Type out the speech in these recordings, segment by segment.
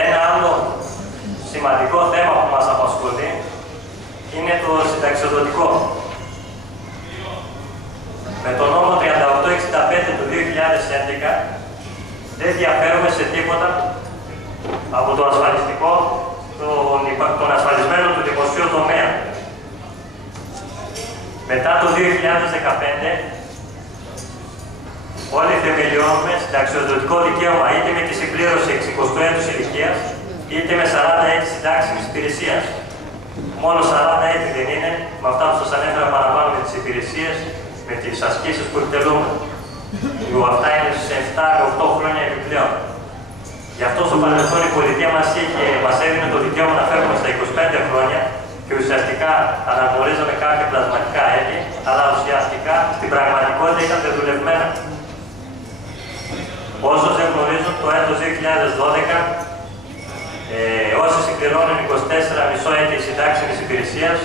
Ένα άλλο σημαντικό θέμα που μας απασχολεί είναι το συνταξιοδοτικό. Με τον νόμο 3865 του 2011 δεν διαφέρουμε σε τίποτα από το ασφαλιστικό των ασφαλισμένων του δημοσίου τομέα. Μετά το 2015 όλοι θεμελιώνουμε συνταξιοδοτικό δικαίωμα είτε με τη συμπλήρωση 60 έτους ηλικίας, είτε με 40 έτη συντάξιμης υπηρεσίας. Μόνο 40 έτη δεν είναι, με αυτά που σας ανέφερα παραπάνω με τις υπηρεσίες, με τις ασκήσεις που επιτελούμε. Αυτά είναι σε 7 με 8 χρόνια επιπλέον. Γι' αυτό στο παρελθόν η πολιτεία μας έδινε το δικαίωμα να φέρουμε στα 25 χρόνια και ουσιαστικά αναγνωρίζαμε κάποια πλασματικά έτη, αλλά ουσιαστικά στην πραγματικότητα ήταν δεδουλευμένα. Όσους δεν γνωρίζουν, το έτος 2012, όσοι συμπληρώνουν 24,5 έτη συντάξιμης υπηρεσίας,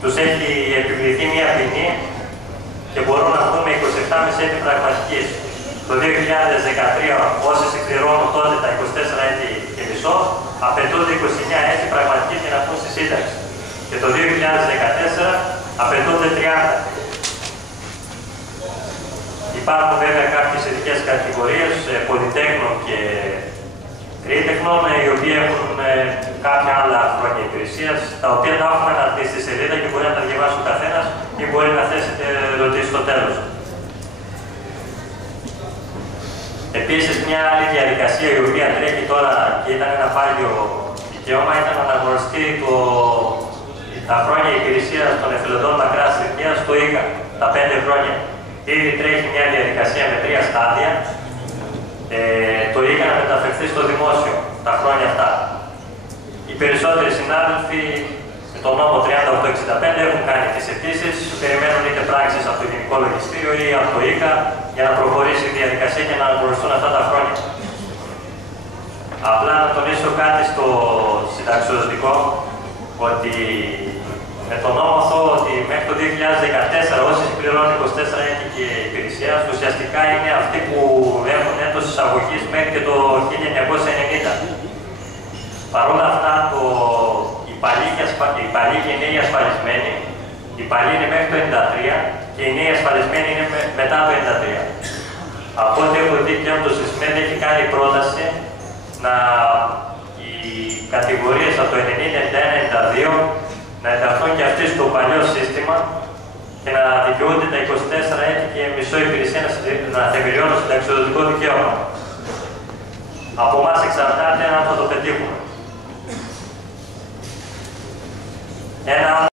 τους έχει επιβληθεί μία ποινή και μπορούν να πούμε 27,5 έτη πραγματικής. Το 2013, όσοι συμπληρώνουν τότε τα 24 έτη και μισό, απαιτούνται 29 έτη πραγματικής για να βγουν στη σύνταξη. Και το 2014 απαιτούνται 30. Υπάρχουν βέβαια κάποιες ειδικές κατηγορίες, πολυτέχνων και τρίτεχνων, οι οποίοι έχουν κάποια άλλα χρόνια υπηρεσίας, τα οποία τα έχουμε αναρτήσει στη σελίδα και μπορεί να τα διαβάσει ο καθένας ή μπορεί να θέσετε ερωτήσεις στο τέλος. Επίσης, μια άλλη διαδικασία η οποία τρέχει τώρα και ήταν ένα πάγιο δικαίωμα ήταν να αναγνωριστεί τα χρόνια υπηρεσίας των εθελοντών μακράς ηλικίας στο ΙΚΑ, τα 5 χρόνια. Ήδη τρέχει μια διαδικασία με 3 στάδια. Το ΙΚΑ να μεταφερθεί στο δημόσιο τα χρόνια αυτά. Οι περισσότεροι συνάδελφοι με τον νόμο 3865 έχουν κάνει τις αιτήσεις, περιμένουν είτε πράξεις από το Γενικό Λογιστήριο ή από το ΙΚΑ για να προχωρήσει η διαδικασία και να αναγνωριστούν αυτά τα χρόνια. Απλά να τονίσω κάτι στο συνταξιοδοτικό, ότι με τον νόμο αυτό ότι μέχρι το 2014 όσοι συμπληρώνουν 24 έτη και υπηρεσίας ουσιαστικά είναι αυτοί που έχουν έτος εισαγωγής μέχρι και το 1990. Παρ' όλα αυτά, οι παλιοί και οι νέοι ασφαλισμένοι, οι παλιοί είναι μέχρι το 1993 και οι νέοι ασφαλισμένοι είναι μετά το 1993. Από ό,τι έχω δει και το ΣΥΣΜΕΔ έχει κάνει πρόταση οι κατηγορίες από το 90-91-92 να ενταχθούν και αυτοί στο παλιό σύστημα και να δικαιούνται τα 24 έτη και μισό υπηρεσία να θεμελιώνουν συνταξιοδοτικό δικαίωμα. Από εμάς εξαρτάται αν θα το πετύχουμε.